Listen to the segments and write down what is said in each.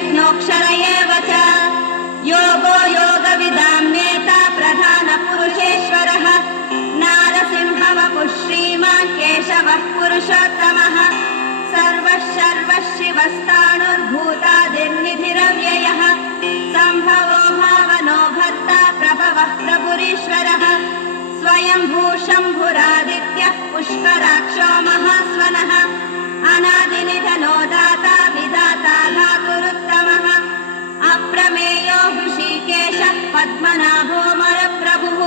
यज्ञोऽक्षर एव च योगो योगविदां नेता प्रधानपुरुषेश्वरः नारसिंहवपुः श्रीमान् केशवः पुरुषोत्तमः सर्वः शिवस्ताणुर्भूतादिर्निधिरव्ययः सम्भवो भावनो भर्ता प्रभवः प्रभुरीश्वरः स्वयंभू शम्भुरादित्यः पुष्कराक्षो महास्वनः अनादिनिधनो दाता विधाता धातुरुत्तमः अप्रमेयो ऋषिकेशः पद्मनाभो मरप्रभुः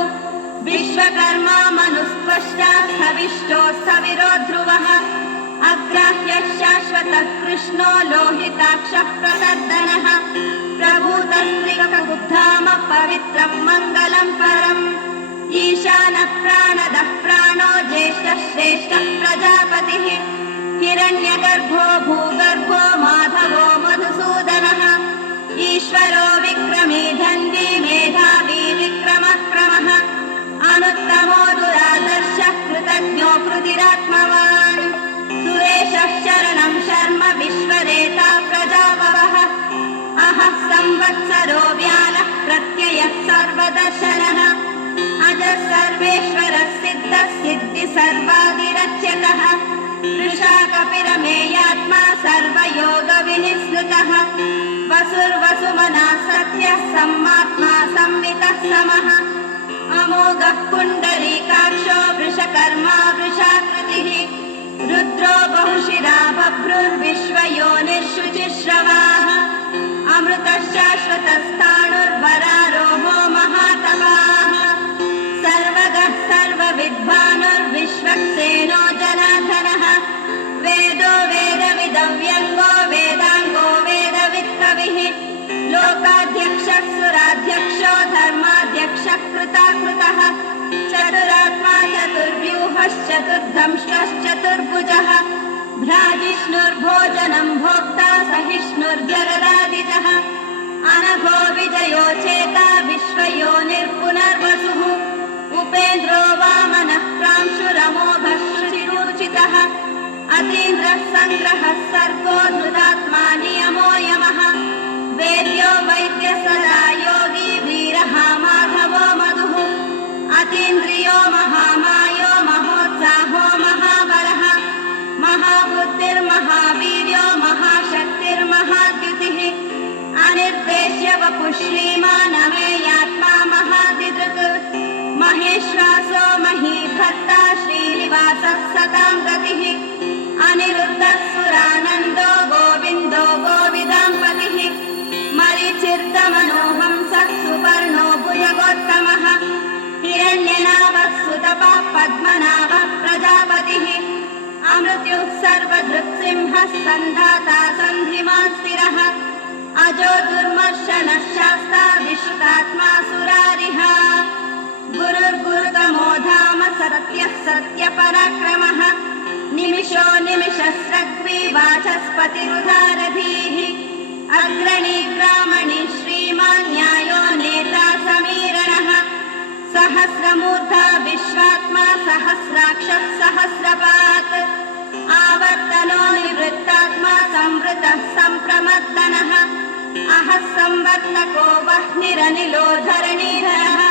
विश्वकर्मा मनुस्त्वष्टा स्थविष्टो स्थविरो ध्रुवः अग्राह्यः शाश्वतः कृष्णो लोहिताक्षः प्रतर्दनः प्रभूतस्त्रिकगुब्धाम पवित्रं मङ्गलं परम् ईशानः प्राणदः प्राणो ज्येष्ठः श्रेष्ठः प्रजापतिः हिरण्यगर्भो भूगर्भो माधवो मधुसूदनः ईश्वरो विक्रमी धन्वी मेधावी विक्रमः क्रमः अनुत्तमो दुरादर्शः कृतज्ञो कृतिरात्मवान् सुरेशः शरणं शर्म विश्वरेता प्रजापवः अहः संवत्सरो व्यालः प्रत्ययः सर्वदर्शनः अजः सर्वेश्वरः सिद्धः सिद्धि सर्वादिरच्यकः वृषाकपिरमेयात्मा सर्वयोगविनिःसृतः वसुर्वसुमनः सत्यः सम्मात्मा संवितः समः अमोघः पुण्डरीकाक्षो वृषकर्मा वृषाकृतिः रुद्रो बहुशिरा बभ्रुर्विश्वयोनिःशुचिश्रवाः अमृतः शाश्वतस्थाणुर्वरारोहो महातपाः सर्वगः सर्वविद्वानुर्विश्वक्सेनो जनार्दनः वेदो वेदविदव्यङ्गो वेदाङ्गो वेदवित्कविः लोकाध्यक्षः सुराध्यक्षो धर्माध्यक्षः कृताकृतः चतुरात्मा चतुर्व्यूहश्चतुर्धंष्ट्रश्चतुर्भुजः भ्राजिष्णुर्भोजनं भोक्ता सहिष्णुर्जगदादिजः अनघो विजयो चेता विश्वयोनिर्पुनर्वसुः उपेन्द्रो वामनः प्रांशुरमोघः श्रुतिरूर्चितः अतीन्द्रः सङ्ग्रहः सर्गो धृतात्मा नियमो यमः वेद्यो वैद्यः सदा योगी वीरः माधवो मधुः अतीन्द्रियो महामायो महोत्साहो महाबलः महाबुद्धिर्महावीर्यो महाशक्तिर्महाद्युतिः अनिर्देश्य वपुः श्रीमान् अमेयात्मा महादिदृक् महेश्वासो महीभर्ता श्रीनिवासः सतां गतिः अनिरुद्धः सुरानन्दो गोविन्दो गोविदाम्पतिः मरीचिर्दमनोहंसः सुपर्णो भुजगोत्तमः हिरण्यनाभः सुतपः पद्मनाभः प्रजापतिः अमृत्युः सर्वदृक्सिंहः सन्धाता सन्धिमान् स्थिरः अजो दुर्मर्शनः शास्ता विश्रुतात्मा सुरारिः गुरुर्गुरुतमो धाम सत्यः सत्यपराक्रमः निमिषो निमिषस्रग्वी वाचस्पतिरुदारधीः अग्रणी ग्रामणि श्रीमान् न्यायो नेता समीरणः सहस्रमूर्धा विश्वात्मा सहस्राक्षः सहस्रपात् आवर्तनो निवृत्तात्मा संवृतः सम्प्रमर्दनः अहः संवर्तको वह्निरनिलो धरणीधरः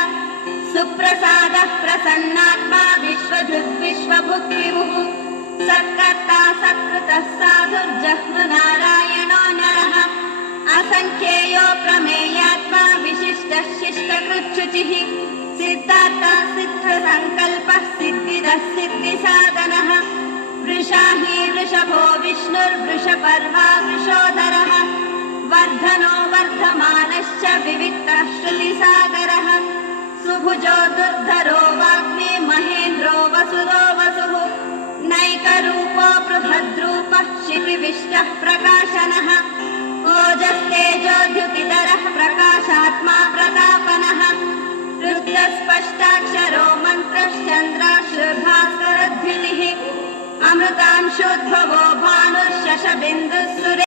सुप्रसादः प्रसन्नात्मा विश्वभुक्विमुः सत्कर्ता सत्कृतः साधुर्जह्नुनारायणो नरः असङ्ख्येयो प्रमेयात्मा विशिष्टः शिष्टकृच्छुचिः सिद्धार्थः सिद्धसङ्कल्पः सिद्धिदः सिद्धिसाधनः वृषाही वृषभो विष्णुर्वृषपर्वा वृषोदरः वर्धनो वर्धमानश्च विविक्तः श्रुतिसागरः सुभुजो दुर्धरो वाग्मी महेन्द्रो वसुरो वसुः नैकरूपो बृहद्रूपः क्षितिविष्टः प्रकाशनः ओजस्तेजोद्युतिधरः प्रकाशात्मा प्रतापनः रुद्रस्पष्टाक्षरो मन्त्रश्चन्द्राश्रुभास्करद्वितिः अमृतांशोद्भवो भानुः शशबिन्दुः